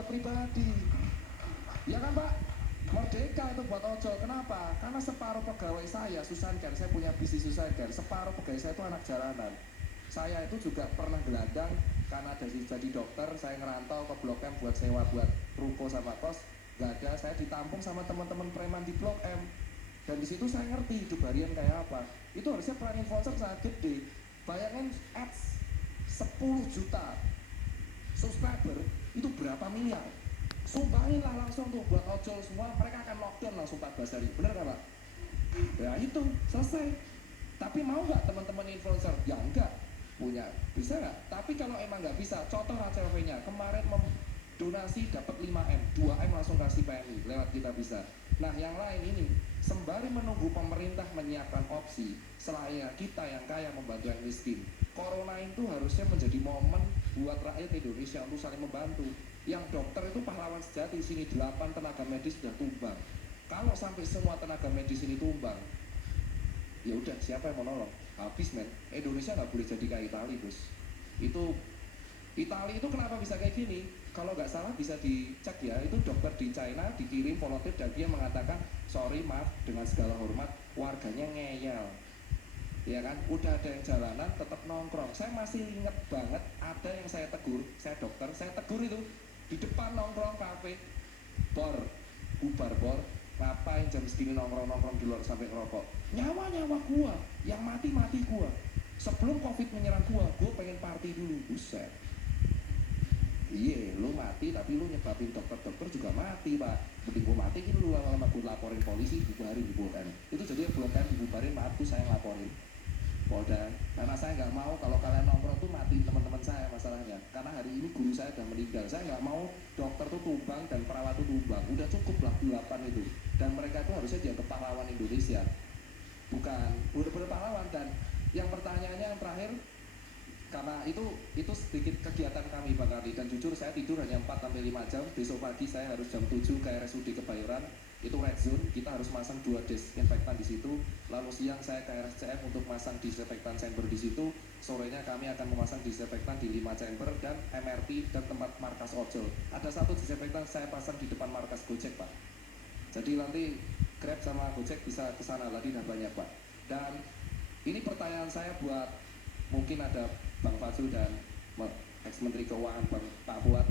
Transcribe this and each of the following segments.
buat pribadi. Ya kan Pak? Merdeka itu buat ojol. Kenapa? Karena separuh pegawai saya Susan Care, saya punya bisnis Susan Care, separuh pegawai saya itu anak jalanan. Saya itu juga pernah gelandang karena dari jadi dokter, saya ngerantau ke Blok M buat sewa buat ruko sama kos. Gak ada, saya ditampung sama teman-teman preman di Blok M. Dan di situ saya ngerti hidup harian kayak apa. Itu harusnya peran influencer sangat gede. Bayangin ads 10 juta subscriber itu berapa miliar. Sumpahin lah langsung tuh buat ojol semua, mereka akan lockdown langsung 14 hari. Bener gak Pak? Ya itu, selesai. Tapi mau nggak teman-teman influencer? Ya enggak. Punya, bisa nggak? Tapi kalau emang nggak bisa, contoh HCV-nya kemarin donasi dapat 5M, 2M langsung kasih PMI lewat Kita Bisa. Nah yang lain ini, sembari menunggu pemerintah menyiapkan opsi, selain kita yang kaya membantu yang miskin, corona itu harusnya menjadi momen buat rakyat Indonesia untuk saling membantu. Yang dokter itu pahlawan sejati, sini 8 tenaga medis sudah tumbang. Kalau sampai semua tenaga medis ini tumbang, ya udah siapa yang mau nolong? Habis men. Indonesia nggak boleh jadi kayak Italia bos. Itu Italia itu kenapa bisa kayak gini? Kalau nggak salah bisa dicek ya, itu dokter di China dikirim volunteer dan dia mengatakan sorry maaf dengan segala hormat warganya ngeyel. Ya kan, udah ada yang jalanan tetap nongkrong. Saya masih inget banget ada yang saya tegur, saya dokter, saya tegur itu di depan nongkrong kafe, bor, bubar bor, ngapain jam segini nongkrong di luar sampai ngerokok? Nyawa gua, yang mati gua. Sebelum covid menyerang gua pengen party dulu, buset. Iya, lu mati tapi lu nyebabin dokter-dokter juga mati Pak. Mending gua mati ini lu lama-lama gua laporin polisi, dibubarin di Blok M. Itu jadi Blok M dibubarin, maaf tuh saya laporin Polda, karena saya nggak mau kalau kalian nongkrong tuh mati teman-teman saya masalahnya. Karena hari ini guru saya udah meninggal, saya nggak mau dokter tuh tumbang dan perawat tuh tumbang. Udah cukup lah 8 itu. Dan mereka itu harusnya dianggap pahlawan Indonesia, bukan udah pahlawan. Dan yang pertanyaannya yang terakhir, karena itu sedikit kegiatan kami Bang Karli, dan jujur saya tidur hanya 4-5 jam. Besok pagi saya harus jam 7 ke RSUD Kebayoran, itu red zone, kita harus masang 2 desinfektan di situ. Lalu siang saya ke RSCM untuk masang disinfektan chamber di situ. Sorenya kami akan memasang disinfektan di 5 chamber dan MRT dan tempat markas ojol. Ada 1 disinfektan saya pasang di depan markas Gojek Pak. Jadi nanti Grab sama Gojek bisa ke sana lagi dan banyak Pak. Dan ini pertanyaan saya buat mungkin ada Bang Fazul dan ex-menteri keuangan Pak Fuad.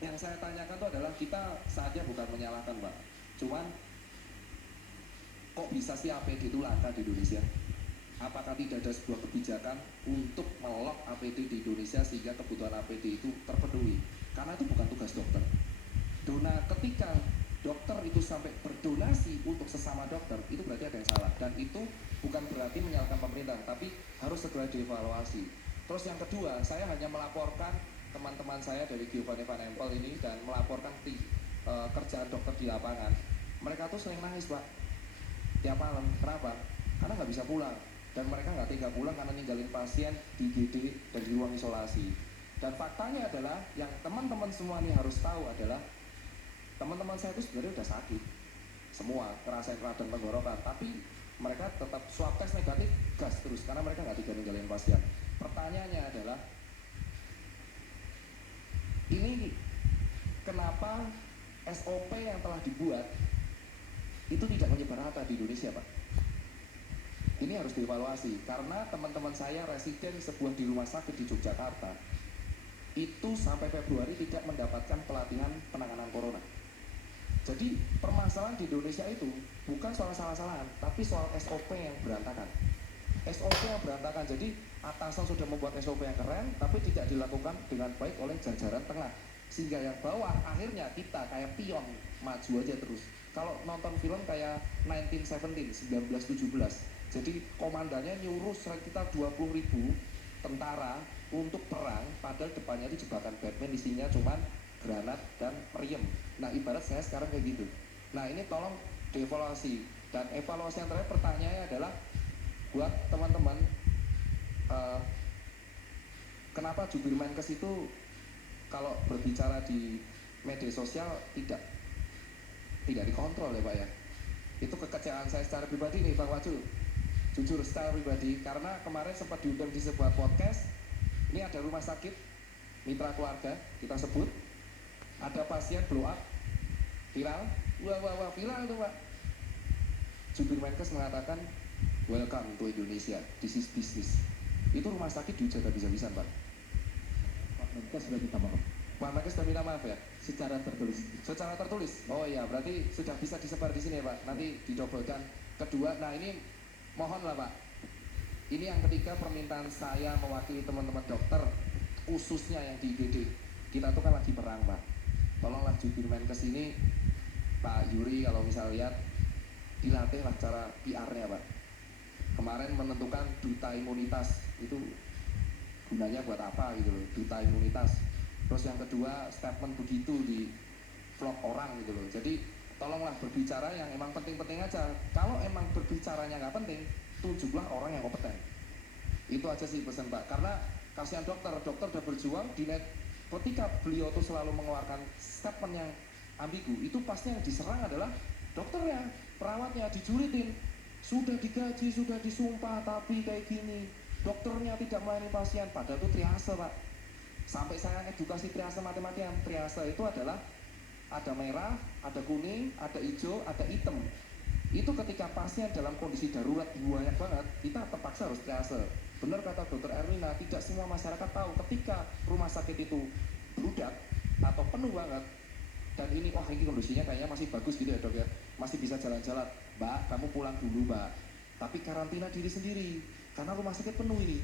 Yang saya tanyakan itu adalah kita saja bukan menyalahkan Pak, cuman kok bisa sih APD itu langka di Indonesia? Apakah tidak ada sebuah kebijakan untuk melok APD di Indonesia sehingga kebutuhan APD itu terpenuhi? Karena itu bukan tugas dokter. Ketika dokter itu sampai berdonasi untuk sesama dokter, itu berarti ada yang salah. Dan itu bukan berarti menyalahkan pemerintah, tapi harus segera dievaluasi. Terus yang kedua, saya hanya melaporkan teman-teman saya dari Giovanni Van Empel ini dan melaporkan kerjaan dokter di lapangan. Mereka tuh sering nangis Pak, tiap malam. Kenapa? Karena nggak bisa pulang. Dan mereka nggak tega pulang karena ninggalin pasien di IGD dan di ruang isolasi. Dan faktanya adalah, yang teman-teman semua ini harus tahu adalah, teman-teman saya itu sebenarnya udah sakit semua, ngerasain radang tenggorokan, tapi mereka tetap swab test negatif, gas terus, karena mereka nggak tega ninggalin pasien. Pertanyaannya adalah, ini kenapa SOP yang telah dibuat itu tidak menyebar rata di Indonesia Pak? Ini harus dievaluasi, karena teman-teman saya residen sebuah di rumah sakit di Yogyakarta itu sampai Februari tidak mendapatkan pelatihan penanganan corona. Jadi permasalahan di Indonesia itu bukan soal salah-salahan, tapi soal SOP yang berantakan. SOP yang berantakan, jadi atasan sudah membuat SOP yang keren, tapi tidak dilakukan dengan baik oleh jajaran tengah. Sehingga yang bawah akhirnya kita kayak pion, maju aja terus. Kalau nonton film kayak 1917, jadi komandannya nyuruh sekitar 20.000 tentara untuk perang, padahal depannya itu jebakan Batman, isinya cuman granat dan meriam. Nah ibarat saya sekarang kayak gitu. Nah ini tolong dievaluasi. Dan evaluasi yang terakhir, pertanyaannya adalah buat teman-teman, kenapa jubir Menkes itu kalau berbicara di media sosial tidak dikontrol ya Pak ya? Itu kekecewaan saya secara pribadi nih Bang Wajul, jujur secara pribadi, karena kemarin sempat diundang di sebuah podcast. Ini ada rumah sakit mitra keluarga kita sebut, Ada pasien blow up, viral, wah viral itu Pak. Jubir Menkes mengatakan, welcome to Indonesia, this is business. Itu rumah sakit dihujat habis-habisan Pak. Pak Menkes sudah minta maaf Pak Menkes sudah minta maaf ya? secara tertulis. Secara tertulis? Oh iya, berarti sudah bisa disebar di sini ya Pak. Nanti dicobakan. Kedua, nah ini mohon lah Pak. Ini yang ketiga permintaan saya mewakili teman-teman dokter, khususnya yang di IGD. Kita tuh kan lagi perang Pak. Tolonglah jubir Menkes ini, Pak Yuri kalau misal lihat, dilatih lah cara PR-nya Pak. Kemarin menentukan duta imunitas, itu gunanya buat apa gitu loh, duta imunitas. Terus yang kedua statement begitu di vlog orang gitu loh. Jadi tolonglah berbicara yang emang penting-penting aja. Kalau emang berbicaranya nggak penting, tunjuklah orang yang kompeten. Itu aja sih pesan Pak. Karena kasihan dokter udah berjuang di net. Ketika beliau tuh selalu mengeluarkan statement yang ambigu, itu pasti yang diserang adalah dokternya, perawatnya, dijulitin. Sudah digaji, sudah disumpah, tapi kayak gini. Dokternya tidak melayani pasien, padahal itu triase Pak. Sampai saya edukasi triase mati-matian. Triase itu adalah ada merah, ada kuning, ada hijau, ada hitam. Itu ketika pasien dalam kondisi darurat banyak banget, kita terpaksa harus triase. Benar kata dokter Erlina, tidak semua masyarakat tahu ketika rumah sakit itu bludak atau penuh banget, dan ini wah ini kondisinya kayaknya masih bagus gitu ya dok ya, masih bisa jalan-jalan, Mbak kamu pulang dulu Mbak, tapi karantina diri sendiri karena rumah sakit penuh ini,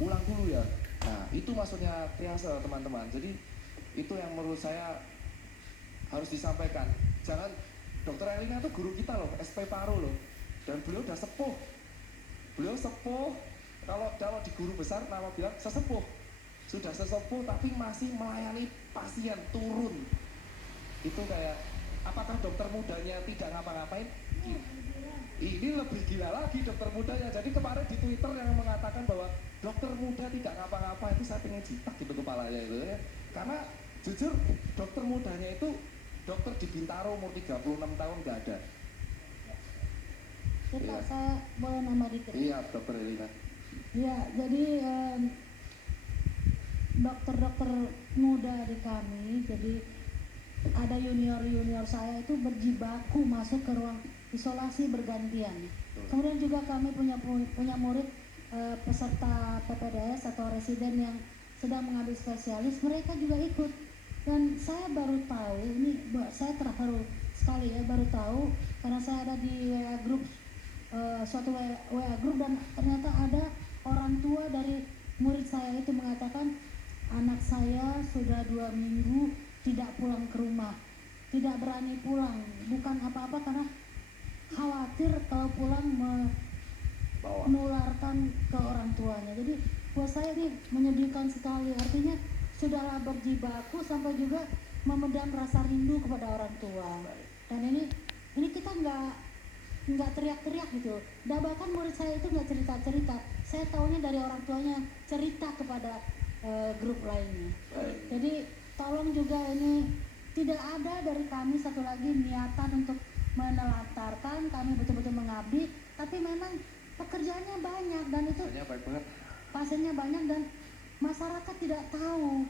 pulang dulu ya. Nah itu maksudnya triase teman-teman. Jadi itu yang menurut saya harus disampaikan. Jangan, dokter Erlina itu guru kita loh, SP Paru loh, dan beliau udah sepuh, beliau sepuh. Kalau di guru besar nama bilang sesepuh, sudah sesepuh tapi masih melayani pasien turun. Itu kayak, apakah dokter mudanya tidak ngapa-ngapain? Ini lebih gila lagi dokter mudanya. Jadi kemarin di Twitter yang mengatakan bahwa dokter muda tidak ngapa-ngapain, itu saya pengen jitak gitu kepalanya itu ya. Karena jujur dokter mudanya itu dokter di Bintaro umur 36 tahun nggak ada. Ya, Pak, saya boleh nambah dikit? Iya, dokter Elina. Ya, jadi dokter-dokter muda di kami, jadi ada junior-junior saya itu berjibaku masuk ke ruang isolasi bergantian. Kemudian juga kami punya murid peserta PPDS atau residen yang sedang mengambil spesialis, mereka juga ikut. Dan saya baru tahu, ini saya terharu sekali ya, baru tahu karena saya ada di WA group, suatu WA group, dan ternyata ada orang tua dari murid saya itu mengatakan, anak saya sudah 2 minggu tidak pulang ke rumah, tidak berani pulang, bukan apa-apa karena khawatir kalau pulang menularkan ke orang tuanya. Jadi buat saya ini menyedihkan sekali, artinya sudahlah berjibaku sampai juga memendam rasa rindu kepada orang tua. Dan ini kita nggak teriak-teriak gitu. Dan bahkan murid saya itu nggak cerita-cerita, saya tahunya dari orang tuanya cerita kepada grup lainnya. Jadi tolong juga ini, tidak ada dari kami satu lagi niatan untuk menelantarkan, kami betul-betul mengabdi, tapi memang pekerjaannya banyak dan itu Baik banget. pasiennya banyak dan masyarakat tidak tahu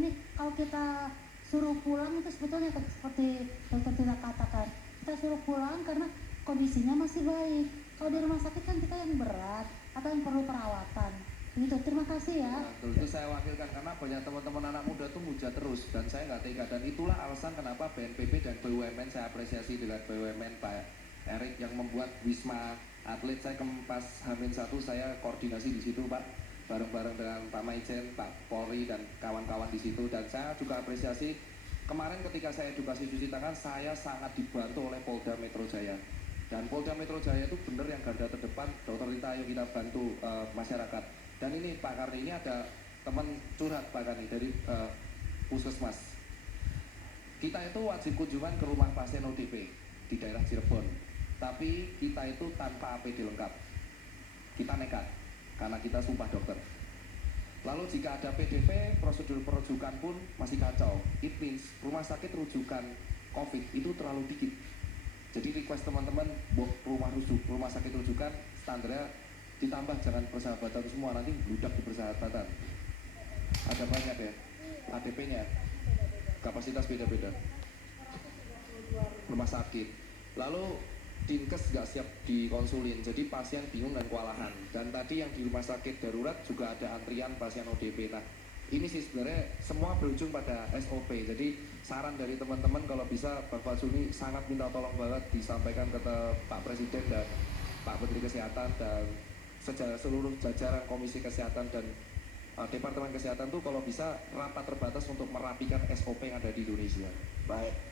ini. Kalau kita suruh pulang itu sebetulnya seperti dokter tidak katakan, kita suruh pulang karena kondisinya masih baik. Kalau di rumah sakit kan kita yang berat atau yang perlu perawatan gitu. Terima kasih ya. Nah, itu saya wakilkan karena banyak teman-teman anak muda tuh muja terus dan saya nggak tega, dan itulah alasan kenapa BNPB dan BUMN saya apresiasi dengan BUMN Pak Erik yang membuat Wisma Atlet. Saya pas H-1 saya koordinasi di situ Pak, bareng-bareng dengan Pak Maijen, Pak Polri dan kawan-kawan di situ. Dan saya juga apresiasi kemarin ketika saya edukasi cuci tangan, saya sangat dibantu oleh Polda Metro Jaya. Dan Polda Metro Jaya itu benar yang garda terdepan, dokter Rita ayo kita bantu masyarakat. Dan ini Pak Karni, ini ada teman curhat Pak Karni dari Puskesmas. Kita itu wajib kunjungan ke rumah pasien ODP di daerah Cirebon, tapi kita itu tanpa APD lengkap. Kita nekat karena kita sumpah dokter. Lalu jika ada PDP, prosedur perujukan pun masih kacau. It means rumah sakit rujukan COVID itu terlalu dikit. Jadi request teman-teman, rumah sakit rujukan standarnya ditambah, jangan persahabatan semua, nanti bludak di persahabatan. Ada banyak ya. ADP-nya kapasitas beda-beda rumah sakit. Lalu dinkes nggak siap dikonsulin, jadi pasien bingung dan kewalahan. Dan tadi yang di rumah sakit darurat juga ada antrian pasien ODP. Nah, ini sih sebenarnya semua berujung pada SOP. Jadi saran dari teman-teman kalau bisa Bapak Suni sangat minta tolong banget disampaikan ke Pak Presiden dan Pak Menteri Kesehatan dan seluruh jajaran Komisi Kesehatan dan Departemen Kesehatan tuh kalau bisa rapat terbatas untuk merapikan SOP yang ada di Indonesia. Baik.